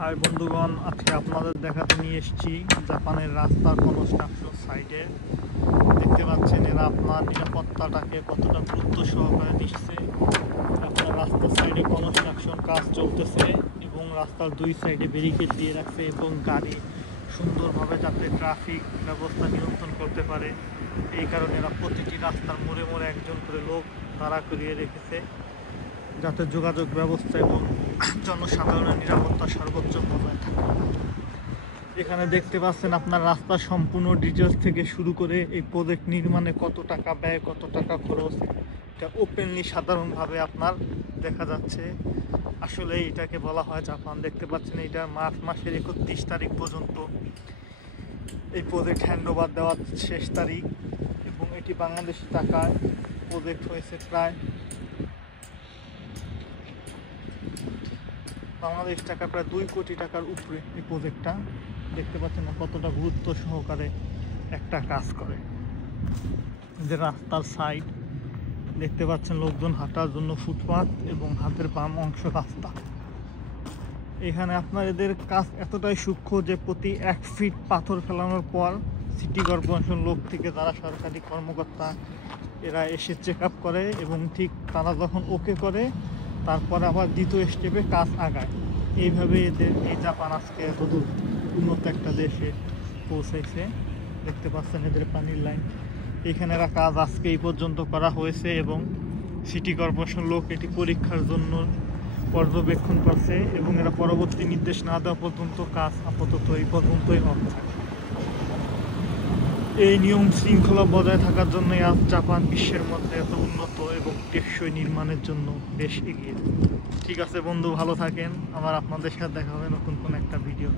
High বন্ধুগণ, আজকে আপনাদের দেখাতে নিয়ে এসেছি জাপানের রাস্তার কনস্ট্রাকশন সাইটে। দেখতে পাচ্ছেন এরা আপনার নিরাপত্তাটাকে কতটা গুরুত্ব সহকারে নিচ্ছে। আপনার রাস্তার সাইডে কনস্ট্রাকশন কাজ চলতেছে এবং রাস্তার দুই সাইডে ব্যারিকেড দিয়ে রাখছে এবং গাড়ি সুন্দরভাবে যাতে ট্রাফিক ব্যবস্থা নিয়ন্ত্রণ করতে পারে, এই কারণে এরা প্রতিটি রাস্তার মোড়ে মোড়ে একজন করে লোক দাঁড়া করিয়ে রেখেছে যাতে যোগাযোগ ব্যবস্থা এবং জনসাধারণের নিরাপত্তা সর্বোচ্চ বজায় থাকে। এখানে দেখতে পাচ্ছেন আপনার রাস্তা সম্পূর্ণ ডিটেলস থেকে শুরু করে এই প্রজেক্ট নির্মাণে কত টাকা ব্যয়, কত টাকা খরচ, এটা ওপেনলি সাধারণভাবে আপনার দেখা যাচ্ছে। আসলে এটাকে বলা হয় জাপান। দেখতে পাচ্ছেন এটা মার্চ মাসের 31 তারিখ পর্যন্ত এই প্রজেক্ট হ্যান্ডওভার দেওয়ার শেষ তারিখ এবং এটি বাংলাদেশি টাকায় প্রজেক্ট হয়েছে প্রায় বাংলাদেশ টাকা প্রায় 2 কোটি টাকার উপরে। এই প্রজেক্টটা দেখতে পাচ্ছেন না কতটা গুরুত্ব সহকারে একটা কাজ করে। যে রাস্তার সাইড দেখতে পাচ্ছেন লোকজন হাঁটার জন্য ফুটপাথ এবং হাতের বাম অংশ রাস্তা। এখানে আপনার এদের কাজ এতটাই সূক্ষ্ম যে প্রতি 1 ফিট পাথর ফেলানোর পর সিটি কর্পোরেশন লোক থেকে যারা সরকারি কর্মকর্তা এরা এসে চেক আপ করে এবং ঠিক তারা যখন ওকে করে তারপরে আবার দ্বিতীয় স্টেপে কাজ আগায়। এইভাবে এদের এই জাপান আজকে এতদূর উন্নত একটা দেশে পৌঁছাইছে। দেখতে পাচ্ছেন এদের পানির লাইন। এখানে এরা কাজ আজকে এই পর্যন্ত করা হয়েছে এবং সিটি কর্পোরেশন লোক এটি পরীক্ষার জন্য পর্যবেক্ষণ করছে এবং এরা পরবর্তী নির্দেশ না দেওয়া পর্যন্ত কাজ আপাতত এই পর্যন্তই অফ থাকে। এই নিয়ম শৃঙ্খলা বজায় থাকার জন্য আজ জাপান বিশ্বের মধ্যে এত উন্নত এবং টেকসই নির্মাণের জন্য বেশ এগিয়ে। ঠিক আছে বন্ধু, ভালো থাকেন। আবার আপনাদের সাথে দেখা হবে নতুন কোনো একটা ভিডিও।